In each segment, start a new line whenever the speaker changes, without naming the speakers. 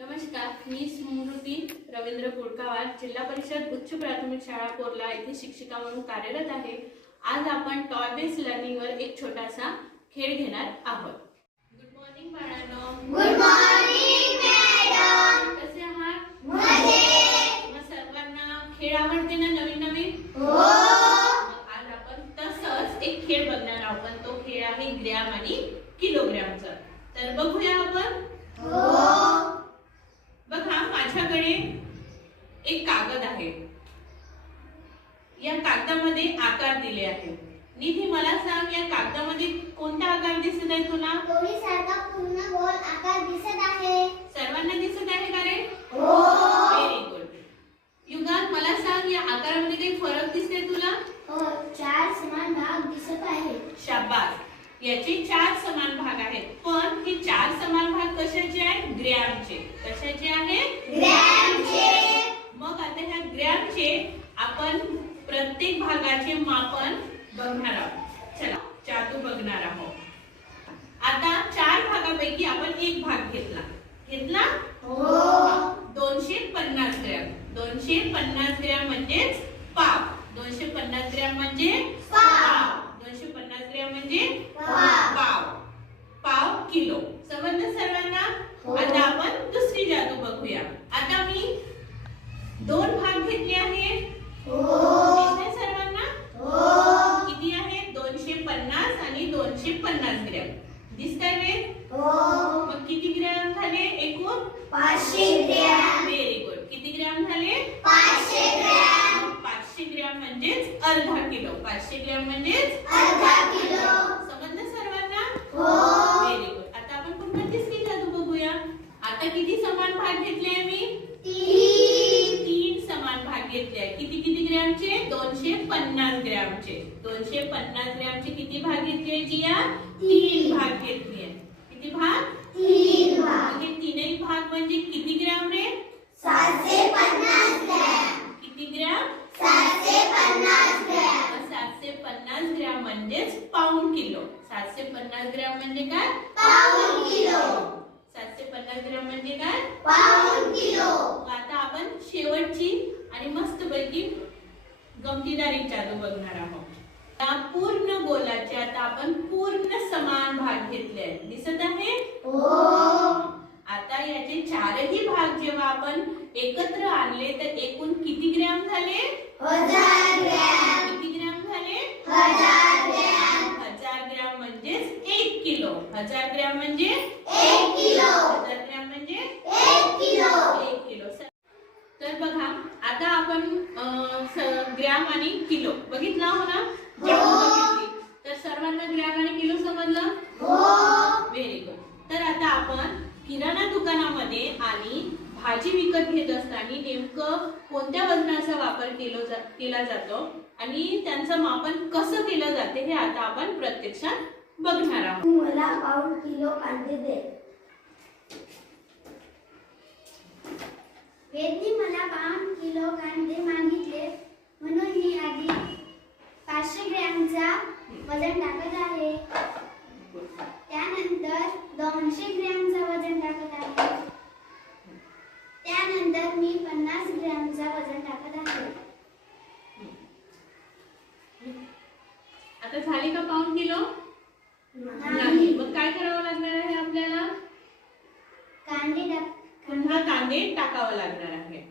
नमस्कार मी स्मृती रवींद्र कुडकावार जिल्हा परिषद उच्च प्राथमिक शाळा कोरला येथे शिक्षिका म्हणून कार्यरत आहे. आज आपण टॉय बेस लर्निंगवर एक छोटासा खेळ घेणार आहोत. गुड मॉर्निंग बाळांनो
गुड मॉर्निंग मॅडम
कसे आहात?
मजेत.
मग सर्वांना खेळ आवडते ना नवीन नवीन?
हो.
आज आपण तसंच एक खेळ बघणार आहोत पण तो खेळ आहे ग्रॅम आणि किलोग्रॅमचा. तर बघूया आपण.
हो.
बघा माझ्याकडे एक कागद आहे. या कागदामध्ये आकार दिले आहेत निधी मला सांग या कागदामध्ये कोणता आकार दिसत आहे तुला?
सारखा पूर्ण गोल आकार दिसत आहे.
सर्वांना दिसत आहे का रे?
हो.
व्हेरी गुड युगात मला सांग या आकारामध्ये काही फरक दिसते तुला?
हो चार समान भाग दिसत आहे
शाबास. याचे चार समान भाग आहेत. पण हे चार समान भाग कशाचे आहेत? ग्रॅमचे. कशाचे आहेत
ग्रॅमचे.
मग आता ह्या ग्रॅमचे आपण प्रत्येक भागाचे मापन बघणार आहोत. चला जादू बघणार आहोत. आता चार भागापैकी आपण एक भाग घेतला. घेतला?
हो.
दोनशे पन्नास ग्रॅम. दोनशे पन्नास ग्रॅम म्हणजेच पाव. दोनशे पन्नास ग्रॅम म्हणजे
पाव.
दोनशे पन्नास ग्रॅम म्हणजे
पाव.
पाव पाव किलो समजलं सर्वांना
हो.
आता आपण दुसरी जादू बघूया आता मी दोन भाग घेतले आहेत
हो
दिसतंय सर्वांना
हो
किती आहेत दोनशे पन्नास आणि दोनशे पन्नास ग्रॅम दिसतंय रे
हो
मग किती ग्रॅम झाले एकूण
पाचशे ग्रॅम.
व्हेरी गुड किती ग्रॅम झाले?
पाचशे ग्रॅम.
पाचशे ग्रॅम म्हणजेच अर्धा किलो. पाचशे ग्रॅम म्हणजेच
अर्धा किलो.
समजलं सर्वांना?
हो.
व्हेरी गुड आता आपण पुन्हा तिसरी जादू बघूया. आता किती समान भाग घेतले मी?
तीन.
तीन समान भाग घेतले किती किती ग्रॅमचे? दोनशे पन्नास ग्रॅमचे. दोनशे पन्नास ग्रॅमचे किती भाग घेतले जिया? तीन भाग घेतले आहे किती भाग
तीन भाग
म्हणजे तीनही भाग म्हणजे किती ग्रॅम रे
सातशे पन्नास ग्रॅम
किती ग्रॅम
सातशे पन्नास ग्रॅम
सातशे पन्नास ग्रॅम म्हणजेच पाऊंड किलो सातशे पन्नास ग्रॅम म्हणजे काय?
पाऊण किलो.
सातशे पन्नास ग्रॅम म्हणजे काय?
पाऊण किलो.
आता आपण शेवटची आणि मस्त पैकी गमतीदार जादू बघणार आहोत. या पूर्ण गोलाचे आता आपण पूर्ण समान भाग घेतले आहेत. दिसत आहे?
हो.
आता याचे चारही भाग जेव्हा आपण एकत्र आणले तर एकूण किती ग्रॅम झाले?
हजार ग्रॅम.
किती ग्रॅम झाले
हजार ग्रॅम
हजार ग्रॅम म्हणजेच एक किलो हजार ग्रॅम म्हणजे?
एक किलो.
हजार ग्रॅम म्हणजे?
एक किलो.
एक किलो. तर बघा आता आपण ग्रॅम आणि किलो. बघितला हो ना? बघितली. तर सर्वांना ग्रॅम आणि किलो समजलं?
हो.
व्हेरी गुड तर आता आपण किराणा दुकानामध्ये आणि भाजी विकत घेत असताना नेमकं कोणत्या वजनाचा वापर केला जातो? आणि त्यांचं मापन कसं केलं जाते हे आता आपण प्रत्यक्षात बघणार आहोत.
मला पाऊण किलो कांदे दे. वेदनी मला पाऊण किलो कांदे मागितले. म्हणून मी आधी पाचशे ग्रॅमचा वजन टाकत आहे. त्यानंतर दोनशे ग्रॅमचा वजन टाकत आहे. त्यानंतर मी पन्नास ग्रॅमचा वजन टाकत आहे.
आता झाले का पाऊन किलो नाही
नाही
मग काय करावं लागणार आहे आपल्याला
कांदे टाक
पुन्हा कांदे टाकावं लागणार आहे.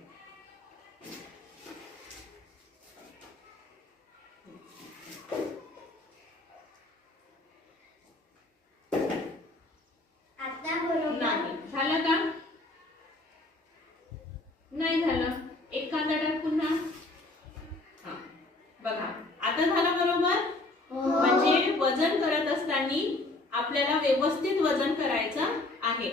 नाही. झालं का? नाही झालं. एक कांदा टाक पुन्हा. हा. बघा. आता झालं बरोबर?
हो.
म्हणजे वजन करत असताना आपल्याला व्यवस्थित वजन करायचं आहे.